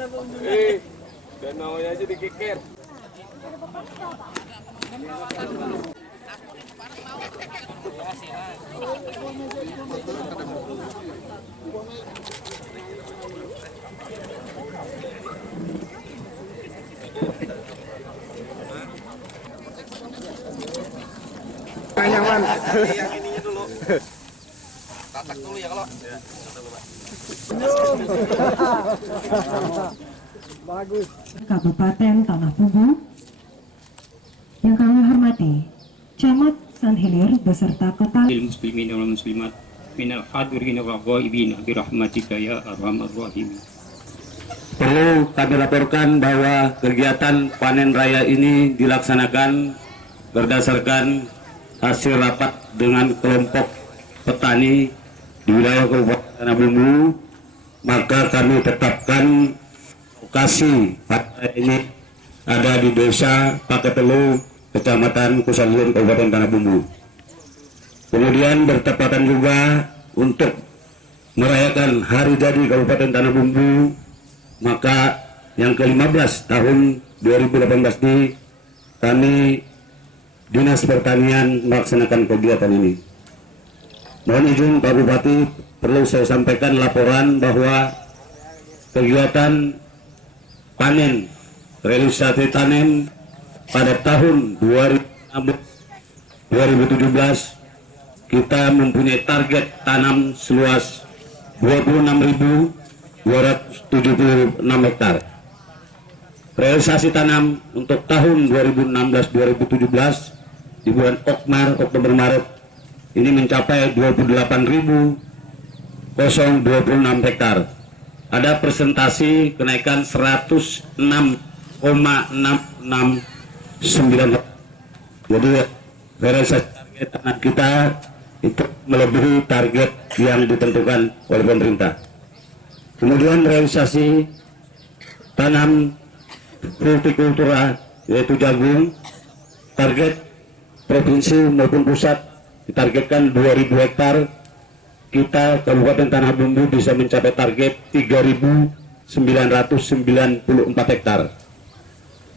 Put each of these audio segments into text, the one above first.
Dan namanya aja dikikir. Nyaman. Yang ininya dulu. Tatak dulu ya kalau. Bagus. Kabupaten Tanah Bumbu yang kami hormati, Camat Sanhilir beserta Kota muslimin wal muslimat minal hadirin wal ghaibin bi rahmatika ya arhamar rahimin. Perlu kami laporkan bahwa kegiatan panen raya ini dilaksanakan berdasarkan hasil rapat dengan kelompok petani di wilayah Kabupaten Tanah Bumbu. Maka kami tetapkan lokasi partai ini ada di Desa Paketelu, Kecamatan Kusanggul, Kabupaten Tanah Bumbu. Kemudian bertepatan juga untuk merayakan hari jadi Kabupaten Tanah Bumbu, maka yang ke-15 tahun 2018 ini kami Dinas Pertanian melaksanakan kegiatan ini. Mohon izin Pak Bupati, perlu saya sampaikan laporan bahwa kegiatan panen realisasi tanem pada tahun 2017 kita mempunyai target tanam seluas 26.276 hektar. Realisasi tanam untuk tahun 2016-2017 di bulan Oktober Maret ini mencapai 28.026 hektar. Ada presentasi kenaikan 106,669. Jadi realisasi target tanam kita itu melebihi target yang ditentukan oleh pemerintah. Kemudian realisasi tanam hortikultura yaitu jagung, target provinsi maupun pusat ditargetkan 2.000 hektar. Kita Kabupaten Tanah Bumbu bisa mencapai target 3.994 hektar.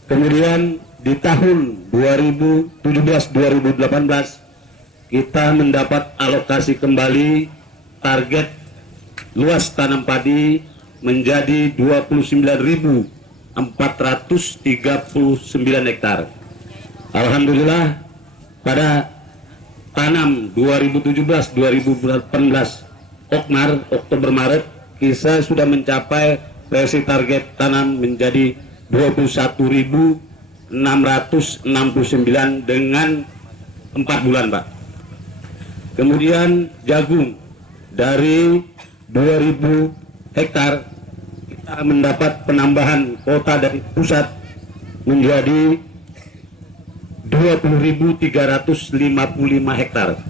Kemudian di tahun 2017-2018 kita mendapat alokasi kembali target luas tanam padi menjadi 29.439 hektar. Alhamdulillah pada tanam 2017-2018 Oktober Maret kita sudah mencapai realisasi target tanam menjadi 21.669 dengan 4 bulan, Pak. Kemudian jagung dari 2.000 hektar kita mendapat penambahan kuota dari pusat menjadi 20.355 hektar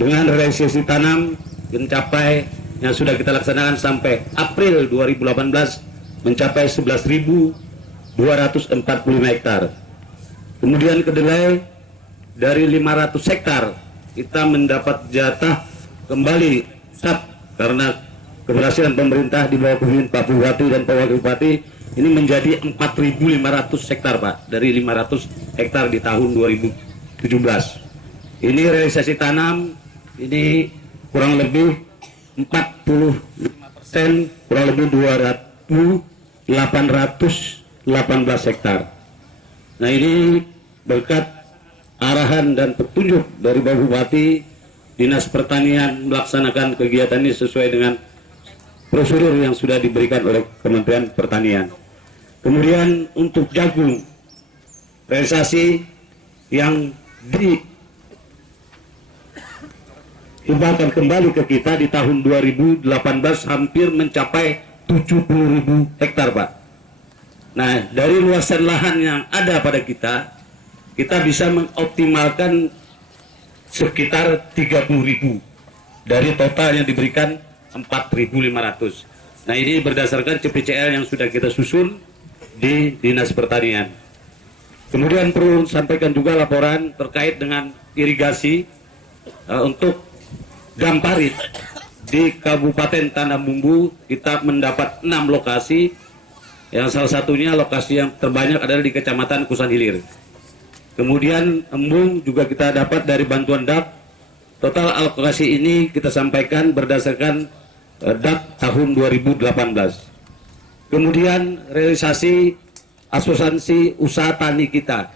dengan realisasi tanam mencapai yang sudah kita laksanakan sampai April 2018 mencapai 11.245 hektar. Kemudian kedelai dari 500 hektar kita mendapat jatah kembali karena keberhasilan pemerintah di bawah kepemimpinan Pak Bupati dan Pak Wakil Bupati ini menjadi 4.500 hektar, Pak, dari 500 hektar di tahun 2017. Ini realisasi tanam ini kurang lebih 45%, kurang lebih 2.818 hektar. Nah, ini berkat arahan dan petunjuk dari Bapak Bupati, Dinas Pertanian melaksanakan kegiatan ini sesuai dengan prosedur yang sudah diberikan oleh Kementerian Pertanian. Kemudian untuk jagung, realisasi yang dihibahkan kembali ke kita di tahun 2018 hampir mencapai 70.000 hektar, Pak. Nah, dari luasan lahan yang ada pada kita bisa mengoptimalkan sekitar 30.000 dari total yang diberikan 4.500. Nah, ini berdasarkan CPCL yang sudah kita susun di Dinas Pertanian. Kemudian perlu sampaikan juga laporan terkait dengan irigasi untuk Gamparit di Kabupaten Tanah Bumbu kita mendapat 6 lokasi yang salah satunya lokasi yang terbanyak adalah di Kecamatan Kusan Hilir. Kemudian embung juga kita dapat dari bantuan DAP. Total alokasi ini kita sampaikan berdasarkan DAP tahun 2018. Kemudian realisasi asuransi usaha tani kita.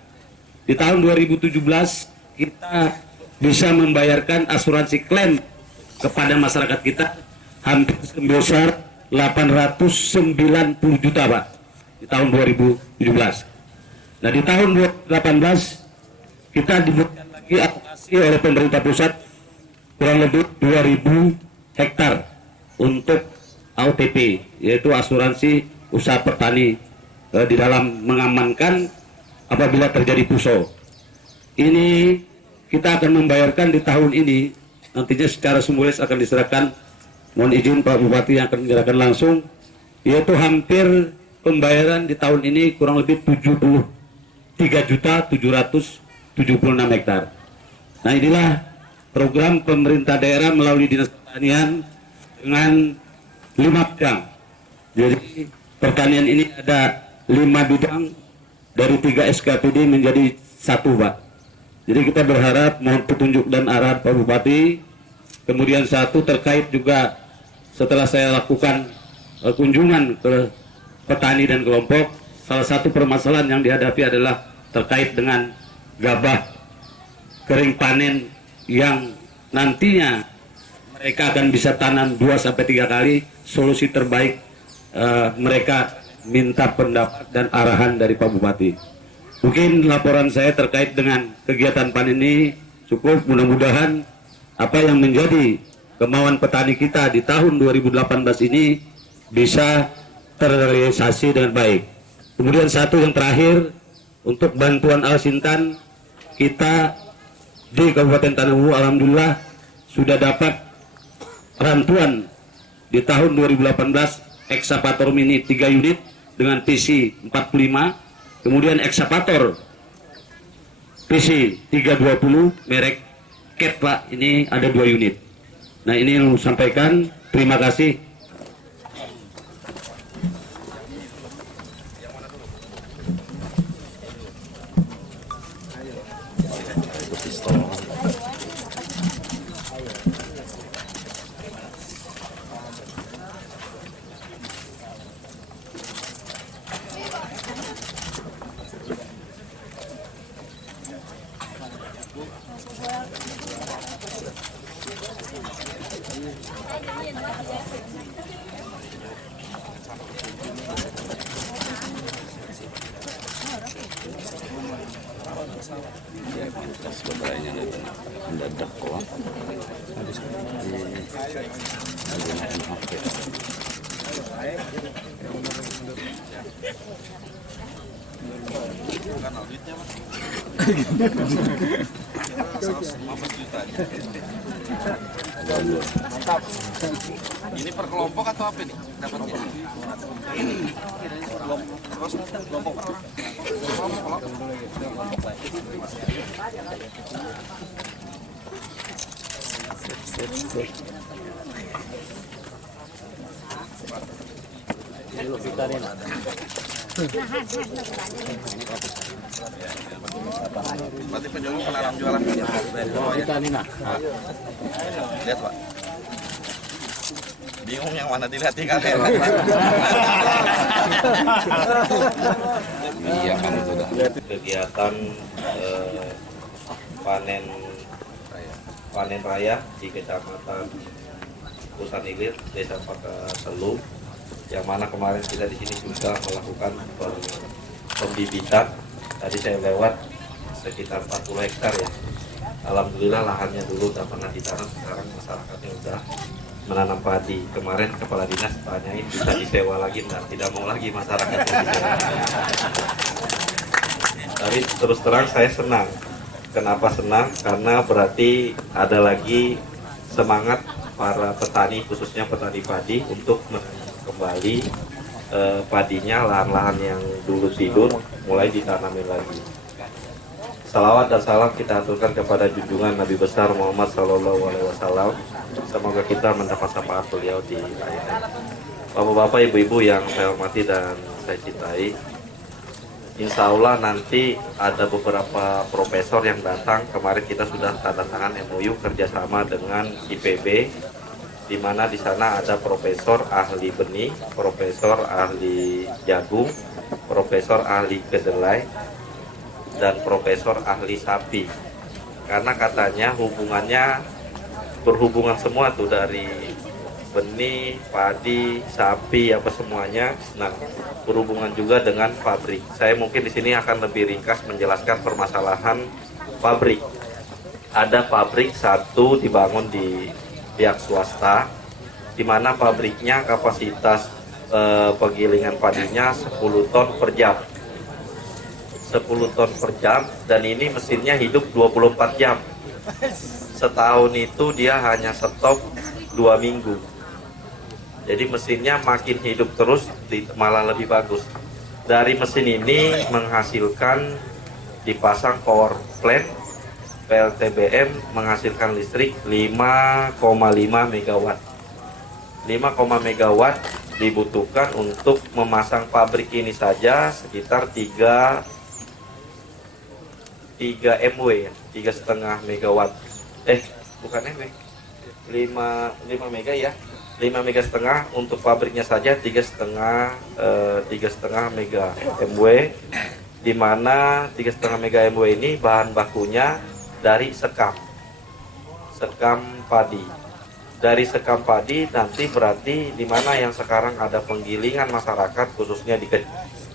Di tahun 2017 kita bisa membayarkan asuransi klaim kepada masyarakat kita hampir sebesar 890 juta, Pak, di tahun 2017. Nah, di tahun 2018 kita diberikan lagi alokasi oleh pemerintah pusat kurang lebih 2000 hektar untuk AOTP, yaitu asuransi usaha petani di dalam mengamankan apabila terjadi puso. Ini kita akan membayarkan di tahun ini, nantinya secara simbolis akan diserahkan, mohon izin Pak Bupati yang akan menyerahkan langsung, yaitu hampir pembayaran di tahun ini kurang lebih 73.776 hektar. Nah, inilah program pemerintah daerah melalui Dinas Pertanian dengan 5 bidang. Jadi pertanian ini ada 5 bidang dari 3 SKPD menjadi 1, Pak. Jadi kita berharap mohon petunjuk dan arahan Pak Bupati. Kemudian satu terkait juga setelah saya lakukan kunjungan ke petani dan kelompok, salah satu permasalahan yang dihadapi adalah terkait dengan gabah kering panen yang nantinya mereka akan bisa tanam 2-3 kali. Solusi terbaik mereka minta pendapat dan arahan dari Pak Bupati. Mungkin laporan saya terkait dengan kegiatan panen ini cukup. Mudah-mudahan apa yang menjadi kemauan petani kita di tahun 2018 ini bisa terrealisasi dengan baik. Kemudian satu yang terakhir, untuk bantuan Al-Sintan, kita di Kabupaten Tanah Bumbu alhamdulillah sudah dapat bantuan di tahun 2018 eksavator mini 3 unit dengan PC 45, kemudian eksavator PC 320 merek Cat, Pak, ini ada 2 unit. Nah, ini yang sampaikan. Terima kasih. mendadak kok. Mantap. Ini per kelompok atau apa nih dapatnya? Kelompok per orang. Berarti penjual pelarang jualan lihat, Pak. Bingung yang mana dilihat di kamera. Iya kan sudah. Kegiatan panen raya di Kecamatan Kusan Hilir, Desa Pakaselu, yang mana kemarin kita di sini sudah melakukan pembibitan. Tadi saya lewat sekitar 40 hektar ya. Alhamdulillah lahannya dulu tak pernah ditanam, sekarang masyarakatnya sudah menanam padi. Kemarin kepala dinas tanyain bisa disewa lagi, tidak mau lagi masyarakat yang disewa. Tapi terus terang saya senang. Kenapa senang? Karena berarti ada lagi semangat para petani, khususnya petani padi, untuk kembali padinya, lahan-lahan yang dulu tidur mulai ditanamin lagi. Salawat dan salam kita aturkan kepada junjungan Nabi besar Muhammad SAW. Semoga kita mendapat syafaat beliau di akhirat. Bapak-bapak, ibu-ibu yang saya hormati dan saya cintai, insya Allah nanti ada beberapa profesor yang datang. Kemarin kita sudah tanda tangan MOU kerjasama dengan IPB, di mana di sana ada profesor ahli benih, profesor ahli jagung, profesor ahli kedelai, dan profesor ahli sapi. Karena katanya hubungannya berhubungan semua tuh, dari benih, padi, sapi, apa semuanya. Nah, berhubungan juga dengan pabrik. Saya mungkin di sini akan lebih ringkas menjelaskan permasalahan pabrik. Ada pabrik satu dibangun di pihak swasta, di mana pabriknya kapasitas penggilingan padinya 10 ton per jam. 10 ton per jam, dan ini mesinnya hidup 24 jam. Setahun itu dia hanya stop 2 minggu. Jadi mesinnya makin hidup terus, malah lebih bagus. Dari mesin ini menghasilkan, dipasang power plant, PLTBM menghasilkan listrik 5,5 megawatt. 5, megawatt dibutuhkan untuk memasang pabrik ini saja sekitar 3 MW, 3,5 megawatt. Bukan MW, 5 mega ya. 5,5 mega untuk pabriknya saja 3,5 mega MW, di mana 3,5 mega MW ini bahan bakunya dari sekam padi. Dari sekam padi nanti berarti di mana yang sekarang ada penggilingan masyarakat, khususnya di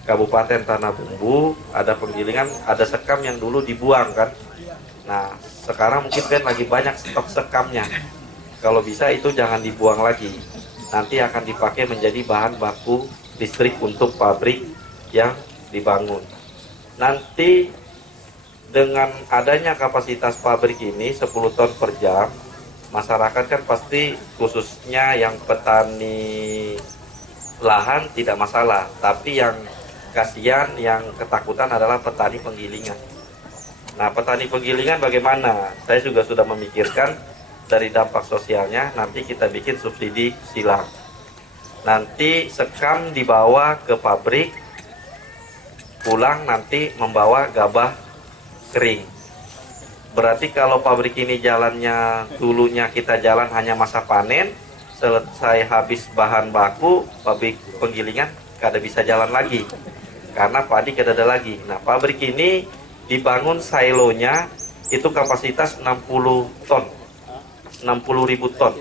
Kabupaten Tanah Bumbu, ada penggilingan, ada sekam yang dulu dibuang kan. Nah, sekarang mungkin kan lagi banyak stok sekamnya. Kalau bisa itu jangan dibuang lagi, nanti akan dipakai menjadi bahan baku listrik untuk pabrik yang dibangun. Nanti dengan adanya kapasitas pabrik ini 10 ton per jam, masyarakat kan pasti, khususnya yang petani lahan tidak masalah, tapi yang kasihan, yang ketakutan adalah petani penggilingan. Nah, petani penggilingan bagaimana? Saya juga sudah memikirkan dari dampak sosialnya, nanti kita bikin subsidi silang. Nanti sekam dibawa ke pabrik, pulang nanti membawa gabah kering. Berarti kalau pabrik ini jalannya, dulunya kita jalan hanya masa panen, selesai habis bahan baku, pabrik penggilingan kada bisa jalan lagi, karena padi kada ada lagi. Nah, pabrik ini dibangun silonya, itu kapasitas 60 ton. 60.000 ton.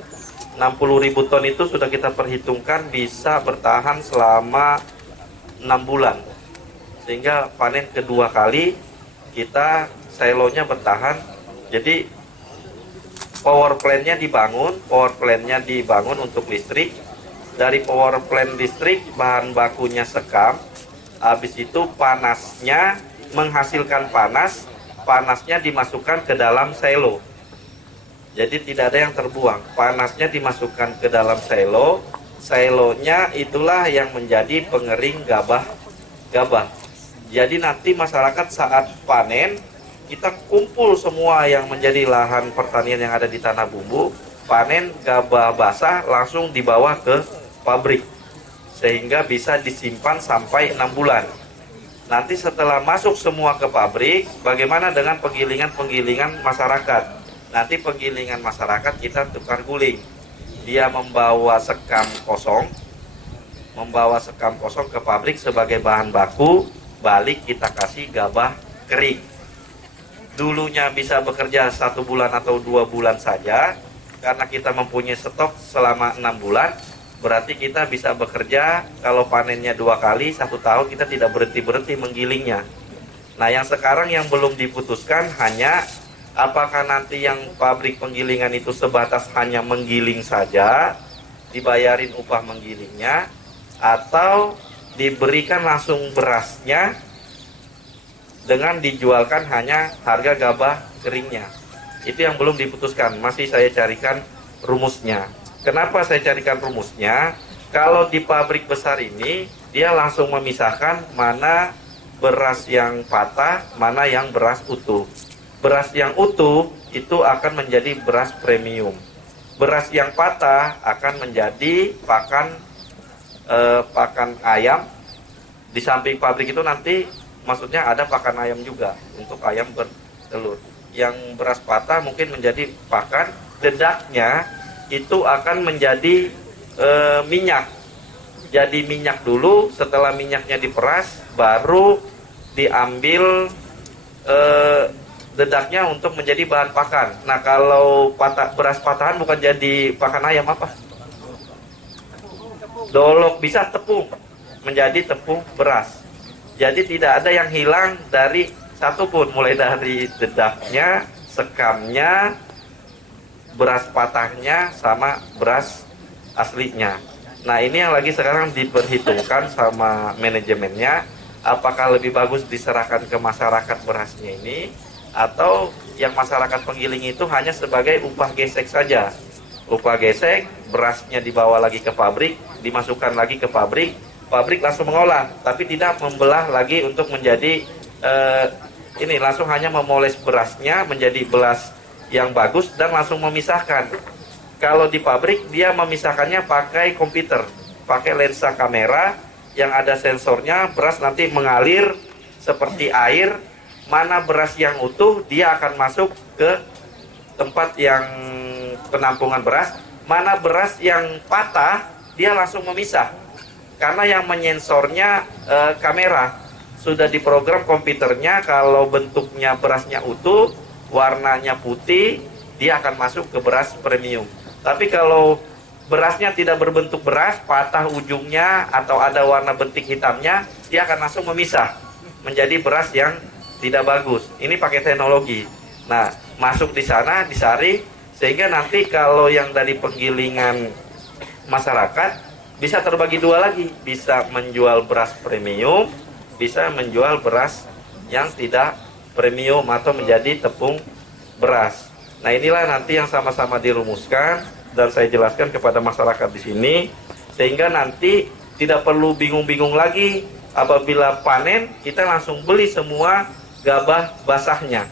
60.000 ton itu sudah kita perhitungkan bisa bertahan selama 6 bulan. Sehingga panen kedua kali kita silonya bertahan. Jadi power plant-nya dibangun untuk listrik. Dari power plant listrik bahan bakunya sekam. Habis itu panasnya menghasilkan panasnya dimasukkan ke dalam silo. Jadi tidak ada yang terbuang, panasnya dimasukkan ke dalam silo, silonya itulah yang menjadi pengering gabah. Jadi nanti masyarakat saat panen, kita kumpul semua yang menjadi lahan pertanian yang ada di Tanah Bumbu, panen gabah basah langsung dibawa ke pabrik, sehingga bisa disimpan sampai 6 bulan. Nanti setelah masuk semua ke pabrik, bagaimana dengan penggilingan masyarakat? Nanti penggilingan masyarakat kita tukar guling. Dia membawa sekam kosong ke pabrik sebagai bahan baku, balik kita kasih gabah kering. Dulunya bisa bekerja 1 bulan atau 2 bulan saja, karena kita mempunyai stok selama 6 bulan, berarti kita bisa bekerja kalau panennya 2 kali, 1 tahun kita tidak berhenti menggilingnya. Nah, yang sekarang yang belum diputuskan hanya apakah nanti yang pabrik penggilingan itu sebatas hanya menggiling saja, dibayarin upah menggilingnya, atau diberikan langsung berasnya dengan dijualkan hanya harga gabah keringnya. Itu yang belum diputuskan, masih saya carikan rumusnya. Kenapa saya carikan rumusnya? Kalau di pabrik besar ini, dia langsung memisahkan mana beras yang patah, mana yang beras utuh. Beras yang utuh itu akan menjadi beras premium. Beras yang patah akan menjadi pakan pakan ayam. Di samping pabrik itu nanti maksudnya ada pakan ayam juga untuk ayam bertelur. Yang beras patah mungkin menjadi pakan, dedaknya itu akan menjadi minyak. Jadi minyak dulu, setelah minyaknya diperas, baru diambil dedaknya untuk menjadi bahan pakan. Nah, kalau beras patahan bukan jadi pakan ayam apa? Dolok, bisa tepung, menjadi tepung beras. Jadi tidak ada yang hilang dari satupun, mulai dari dedaknya, sekamnya, beras patahnya, sama beras aslinya. Nah, ini yang lagi sekarang diperhitungkan sama manajemennya, apakah lebih bagus diserahkan ke masyarakat berasnya ini, atau yang masyarakat penggiling itu hanya sebagai upah gesek saja. Upah gesek, berasnya dibawa lagi ke pabrik, dimasukkan lagi ke pabrik, pabrik langsung mengolah, tapi tidak membelah lagi untuk menjadi ini, langsung hanya memoles berasnya menjadi beras yang bagus dan langsung memisahkan. Kalau di pabrik dia memisahkannya pakai komputer, pakai lensa kamera yang ada sensornya, beras nanti mengalir seperti air, mana beras yang utuh dia akan masuk ke tempat yang penampungan beras, mana beras yang patah dia langsung memisah. Karena yang menyensornya kamera, sudah diprogram komputernya, kalau bentuknya berasnya utuh, warnanya putih, dia akan masuk ke beras premium. Tapi kalau berasnya tidak berbentuk beras, patah ujungnya atau ada warna bentik hitamnya, dia akan langsung memisah menjadi beras yang tidak bagus. Ini pakai teknologi. Nah, masuk di sana, disaring, sehingga nanti kalau yang dari penggilingan masyarakat bisa terbagi dua lagi, bisa menjual beras premium, bisa menjual beras yang tidak premium atau menjadi tepung beras. Nah, inilah nanti yang sama-sama dirumuskan dan saya jelaskan kepada masyarakat di sini, sehingga nanti tidak perlu bingung-bingung lagi apabila panen kita langsung beli semua gabah basahnya.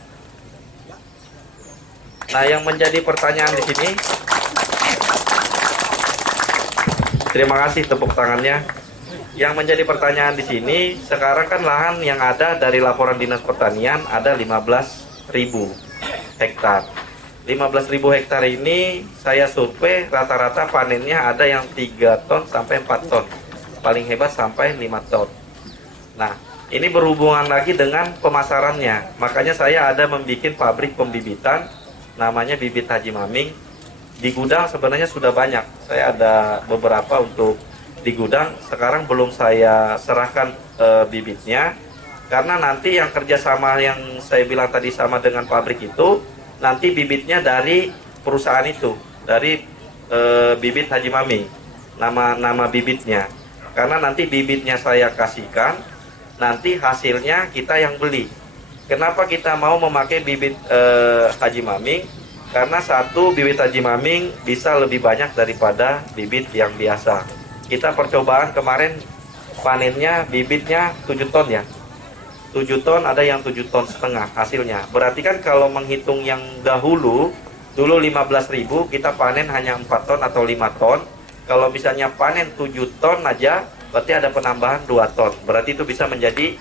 Nah, yang menjadi pertanyaan di sini, terima kasih tepuk tangannya. Yang menjadi pertanyaan di sini, sekarang kan lahan yang ada dari laporan Dinas Pertanian ada 15.000 hektar. 15.000 hektar ini saya survei rata-rata panennya ada yang 3 ton sampai 4 ton. Paling hebat sampai 5 ton. Nah, ini berhubungan lagi dengan pemasarannya. Makanya saya ada membuat pabrik pembibitan, namanya Bibit Haji Maming. Di gudang sebenarnya sudah banyak. Saya ada beberapa untuk di gudang. Sekarang belum saya serahkan bibitnya. Karena nanti yang kerjasama yang saya bilang tadi sama dengan pabrik itu, nanti bibitnya dari perusahaan itu, dari Bibit Haji Maming, nama bibitnya. Karena nanti bibitnya saya kasihkan, nanti hasilnya kita yang beli. Kenapa kita mau memakai bibit Haji Maming? Karena satu, bibit Haji Maming bisa lebih banyak daripada bibit yang biasa. Kita percobaan kemarin panennya bibitnya 7 ton ya. 7 ton, ada yang 7 ton setengah hasilnya. Berarti kan kalau menghitung yang dulu 15.000, kita panen hanya 4 ton atau 5 ton. Kalau misalnya panen 7 ton aja, berarti ada penambahan 2 ton. Berarti itu bisa menjadi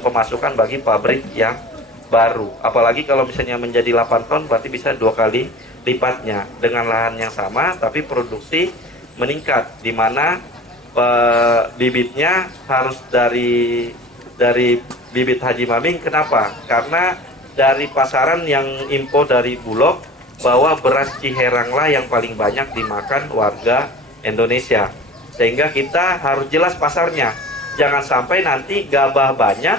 pemasukan bagi pabrik yang baru. Apalagi kalau misalnya menjadi 8 ton, berarti bisa 2 kali lipatnya. Dengan lahan yang sama, tapi produksi meningkat. Di mana bibitnya harus dari Bibit Haji Maming. Kenapa? Karena dari pasaran yang info dari Bulog bahwa beras Ciheranglah yang paling banyak dimakan warga Indonesia. Sehingga kita harus jelas pasarnya. Jangan sampai nanti gabah banyak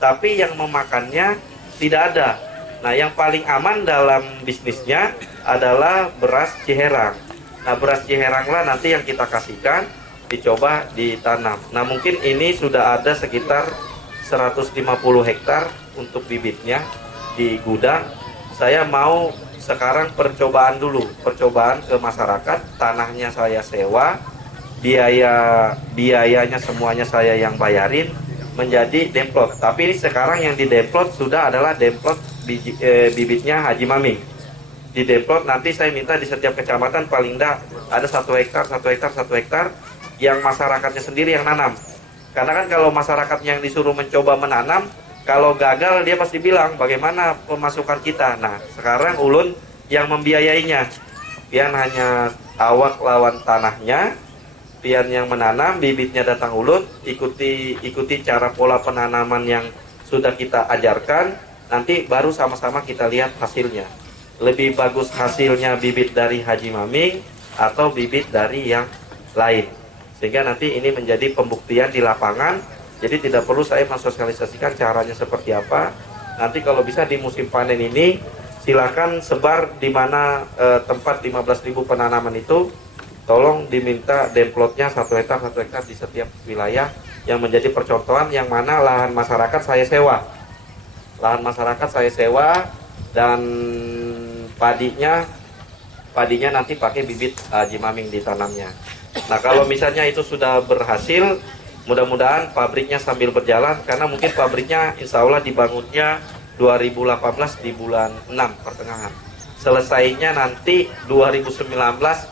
tapi yang memakannya tidak ada. Nah, yang paling aman dalam bisnisnya adalah beras Ciherang. Nah, beras Ciheranglah nanti yang kita kasihkan, dicoba ditanam. Nah, mungkin ini sudah ada sekitar 150 hektar untuk bibitnya di gudang. Saya mau sekarang percobaan dulu, percobaan ke masyarakat. Tanahnya saya sewa, biayanya semuanya saya yang bayarin, menjadi demplot. Tapi ini sekarang yang di demplot sudah adalah demplot bibitnya Haji Maming. Di demplot nanti saya minta di setiap kecamatan paling tidak ada 1 hektar, 1 hektar, 1 hektar yang masyarakatnya sendiri yang nanam. Karena kan kalau masyarakatnya yang disuruh mencoba menanam, kalau gagal dia pasti bilang bagaimana pemasukan kita. Nah sekarang ulun yang membiayainya, pian hanya awak lawan tanahnya, pian yang menanam, bibitnya datang ulun, ikuti cara pola penanaman yang sudah kita ajarkan, nanti baru sama-sama kita lihat hasilnya. Lebih bagus hasilnya bibit dari Haji Maming atau bibit dari yang lain. Sehingga nanti ini menjadi pembuktian di lapangan. Jadi tidak perlu saya mensosialisasikan caranya seperti apa. Nanti kalau bisa di musim panen ini silakan sebar di mana tempat 15.000 penanaman itu, tolong diminta demplotnya 1 hektar di setiap wilayah yang menjadi percontohan, yang mana lahan masyarakat saya sewa. Lahan masyarakat saya sewa dan padinya nanti pakai bibit Haji Maming ditanamnya. Nah kalau misalnya itu sudah berhasil, mudah-mudahan pabriknya sambil berjalan, karena mungkin pabriknya insya Allah dibangunnya 2018 di bulan 6 pertengahan. Selesainya nanti 2019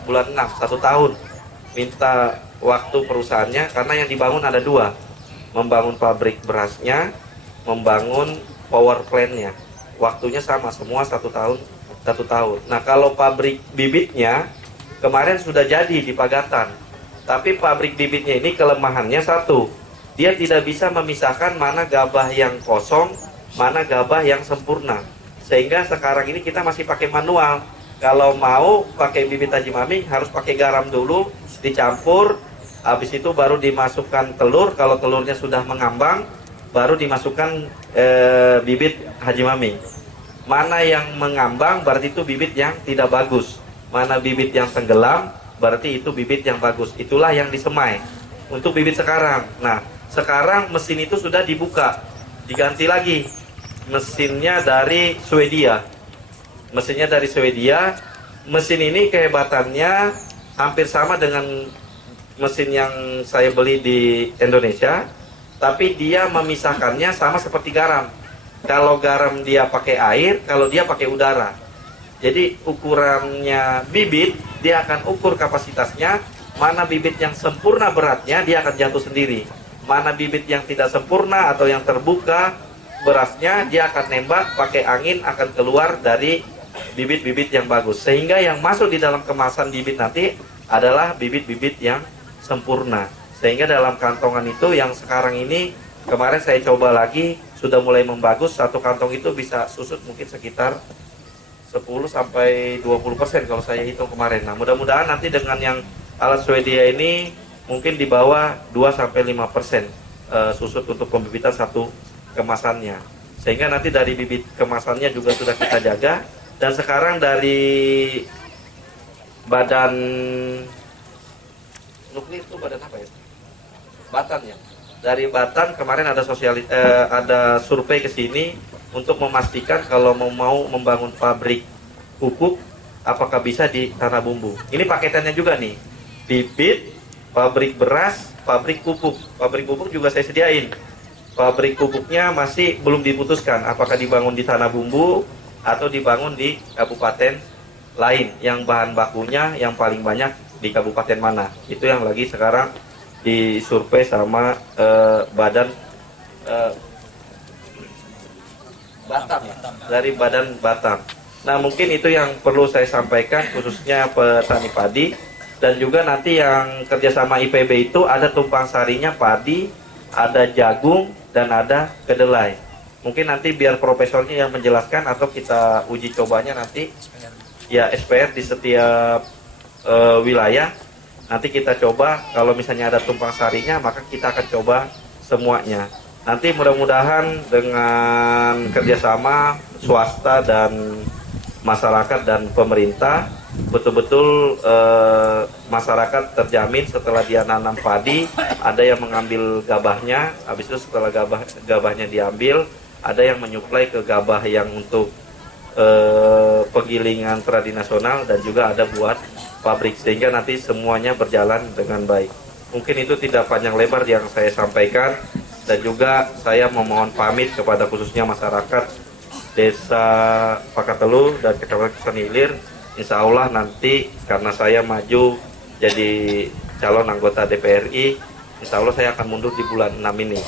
bulan 6, 1 tahun. Minta waktu perusahaannya, karena yang dibangun ada 2. Membangun pabrik berasnya, membangun power plant-nya. Waktunya sama, semua 1 tahun. Nah kalau pabrik bibitnya kemarin sudah jadi di Pagatan, tapi pabrik bibitnya ini kelemahannya satu, dia tidak bisa memisahkan mana gabah yang kosong, mana gabah yang sempurna. Sehingga sekarang ini kita masih pakai manual. Kalau mau pakai bibit Haji Maming harus pakai garam dulu, dicampur, habis itu baru dimasukkan telur. Kalau telurnya sudah mengambang, baru dimasukkan bibit Haji Maming. Mana yang mengambang berarti itu bibit yang tidak bagus. Mana bibit yang tenggelam, berarti itu bibit yang bagus. Itulah yang disemai untuk bibit sekarang. Nah, sekarang mesin itu sudah dibuka, diganti lagi. Mesinnya dari Swedia. Mesin ini kehebatannya hampir sama dengan mesin yang saya beli di Indonesia, tapi dia memisahkannya sama seperti garam. Kalau garam dia pakai air, kalau dia pakai udara. Jadi ukurannya bibit, dia akan ukur kapasitasnya, mana bibit yang sempurna beratnya, dia akan jatuh sendiri. Mana bibit yang tidak sempurna atau yang terbuka berasnya, dia akan nembak, pakai angin, akan keluar dari bibit-bibit yang bagus. Sehingga yang masuk di dalam kemasan bibit nanti adalah bibit-bibit yang sempurna. Sehingga dalam kantongan itu yang sekarang ini, kemarin saya coba lagi, sudah mulai membagus. Satu kantong itu bisa susut mungkin sekitar 10-20% kalau saya hitung kemarin. Nah mudah-mudahan nanti dengan yang alat Swedia ini mungkin di bawah 2-5% susut untuk pembibitan satu kemasannya. Sehingga nanti dari bibit kemasannya juga sudah kita jaga. Dan sekarang dari badan nuklir itu badan apa ya? Batan ya. Dari Batan kemarin ada ada survei ke sini untuk memastikan kalau mau membangun pabrik pupuk apakah bisa di Tanah Bumbu. Ini paketannya juga nih. Bibit, pabrik beras, pabrik pupuk. Pabrik pupuk juga saya sediain. Pabrik pupuknya masih belum diputuskan apakah dibangun di Tanah Bumbu atau dibangun di kabupaten lain yang bahan bakunya yang paling banyak di kabupaten mana. Itu yang lagi sekarang disurvei sama badan Batam ya, dari badan Batam. Nah mungkin itu yang perlu saya sampaikan khususnya petani padi. Dan juga nanti yang kerjasama IPB itu ada tumpang sarinya padi, ada jagung, dan ada kedelai. Mungkin nanti biar profesornya yang menjelaskan atau kita uji cobanya nanti ya SPR di setiap wilayah. Nanti kita coba kalau misalnya ada tumpang sarinya maka kita akan coba semuanya. Nanti mudah-mudahan dengan kerjasama swasta dan masyarakat dan pemerintah betul-betul masyarakat terjamin setelah dia nanam padi, ada yang mengambil gabahnya, habis itu setelah gabahnya diambil, ada yang menyuplai ke gabah yang untuk penggilingan tradi nasional dan juga ada buat pabrik, sehingga nanti semuanya berjalan dengan baik. Mungkin itu tidak panjang lebar yang saya sampaikan. Dan juga saya memohon pamit kepada khususnya masyarakat Desa Pakatelu dan Kecamatan Kesan Hilir. Insya Allah nanti karena saya maju jadi calon anggota DPR RI. Insya Allah saya akan mundur di bulan 6 ini.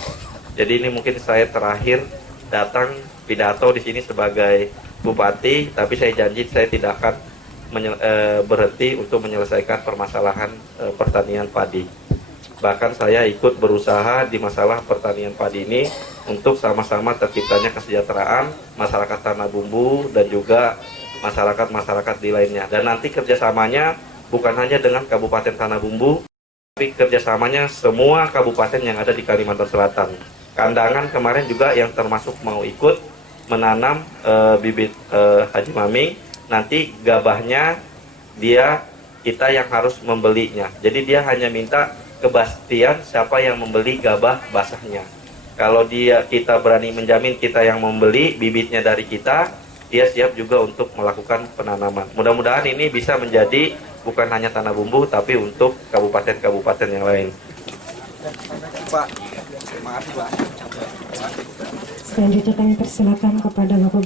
Jadi ini mungkin saya terakhir datang pidato di sini sebagai bupati, tapi saya janji saya tidak akan berhenti untuk menyelesaikan permasalahan pertanian padi. Bahkan saya ikut berusaha di masalah pertanian padi ini untuk sama-sama terciptanya kesejahteraan masyarakat Tanah Bumbu dan juga masyarakat-masyarakat di lainnya. Dan nanti kerjasamanya bukan hanya dengan Kabupaten Tanah Bumbu, tapi kerjasamanya semua kabupaten yang ada di Kalimantan Selatan. Kandangan kemarin juga yang termasuk mau ikut menanam bibit Haji Maming. Nanti gabahnya kita yang harus membelinya. Jadi dia hanya minta kepastian siapa yang membeli gabah basahnya. Kalau kita berani menjamin kita yang membeli bibitnya dari kita, dia siap juga untuk melakukan penanaman. Mudah-mudahan ini bisa menjadi bukan hanya Tanah Bumbu, tapi untuk kabupaten-kabupaten yang lain. Pak, terima kasih Pak. Selanjutnya kami persilakan kepada Bapak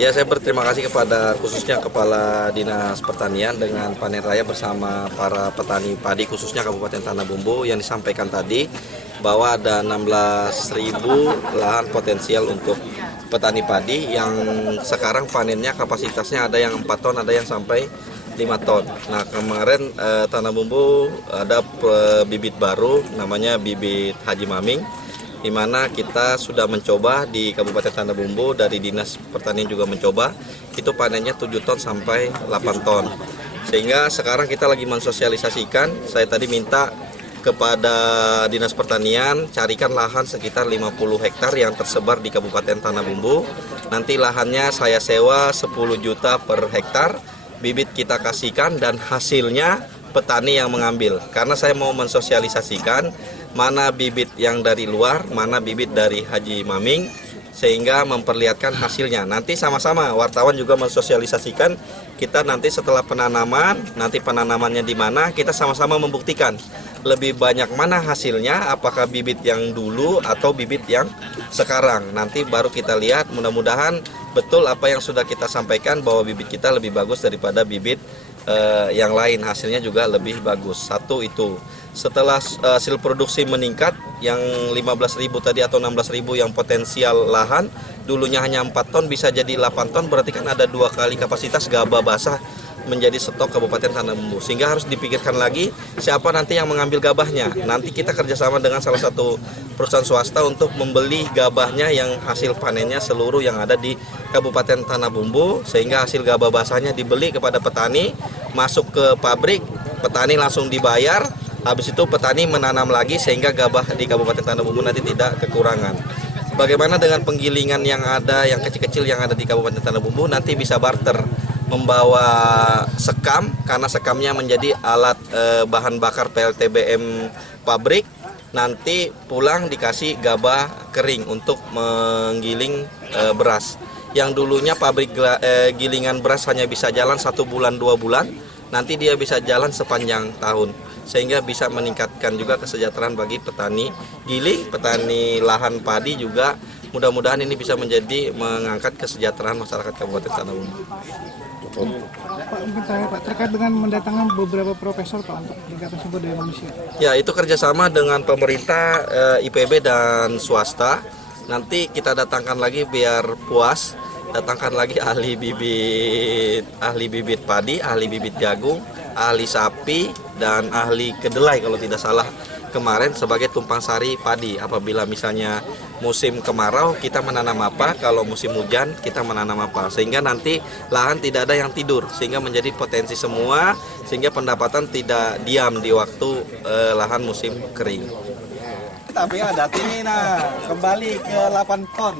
Ya, saya berterima kasih kepada khususnya Kepala Dinas Pertanian dengan panen raya bersama para petani padi khususnya Kabupaten Tanah Bumbu yang disampaikan tadi bahwa ada 16.000 lahan potensial untuk petani padi yang sekarang panennya kapasitasnya ada yang 4 ton, ada yang sampai 5 ton. Nah, kemarin Tanah Bumbu ada bibit baru namanya bibit Haji Maming, di mana kita sudah mencoba di Kabupaten Tanah Bumbu, dari Dinas Pertanian juga mencoba, itu panennya 7 ton sampai 8 ton. Sehingga sekarang kita lagi mensosialisasikan, saya tadi minta kepada Dinas Pertanian carikan lahan sekitar 50 hektar yang tersebar di Kabupaten Tanah Bumbu. Nanti lahannya saya sewa 10 juta per hektar, bibit kita kasihkan dan hasilnya petani yang mengambil. Karena saya mau mensosialisasikan mana bibit yang dari luar, mana bibit dari Haji Maming, sehingga memperlihatkan hasilnya. Nanti sama-sama wartawan juga mensosialisasikan, kita nanti setelah penanaman, nanti penanamannya di mana, kita sama-sama membuktikan lebih banyak mana hasilnya, apakah bibit yang dulu atau bibit yang sekarang. Nanti baru kita lihat, mudah-mudahan betul apa yang sudah kita sampaikan bahwa bibit kita lebih bagus daripada bibit yang lain, hasilnya juga lebih bagus. Satu itu. Setelah hasil produksi meningkat, yang 15.000 tadi atau 16.000 yang potensial lahan, dulunya hanya 4 ton bisa jadi 8 ton, berarti kan ada 2 kali kapasitas gabah basah menjadi stok Kabupaten Tanah Bumbu. Sehingga harus dipikirkan lagi siapa nanti yang mengambil gabahnya. Nanti kita kerjasama dengan salah satu perusahaan swasta untuk membeli gabahnya yang hasil panennya seluruh yang ada di Kabupaten Tanah Bumbu, sehingga hasil gabah basahnya dibeli kepada petani, masuk ke pabrik, petani langsung dibayar, habis itu petani menanam lagi sehingga gabah di Kabupaten Tanah Bumbu nanti tidak kekurangan. Bagaimana dengan penggilingan yang ada, yang kecil-kecil yang ada di Kabupaten Tanah Bumbu, nanti bisa barter, membawa sekam, karena sekamnya menjadi alat bahan bakar PLTBM pabrik, nanti pulang dikasih gabah kering untuk menggiling beras. Yang dulunya pabrik gilingan beras hanya bisa jalan 1 bulan 2 bulan, nanti dia bisa jalan sepanjang tahun, sehingga bisa meningkatkan juga kesejahteraan bagi petani giling, petani lahan padi juga. Mudah-mudahan ini bisa menjadi mengangkat kesejahteraan masyarakat Kabupaten Tanah Bumbu. Pak, mungkin terakhir Pak, terkait dengan mendatangkan beberapa profesor Pak untuk peningkatan sumber daya manusia. Ya, itu kerjasama dengan pemerintah, IPB dan swasta. Nanti kita datangkan lagi biar puas, datangkan lagi ahli bibit padi, ahli bibit jagung, ahli sapi, dan ahli kedelai kalau tidak salah kemarin sebagai tumpang sari padi. Apabila misalnya musim kemarau kita menanam apa, kalau musim hujan kita menanam apa, sehingga nanti lahan tidak ada yang tidur, sehingga menjadi potensi semua, sehingga pendapatan tidak diam di waktu lahan musim kering. Tapi ada ini kembali ke 8 ton.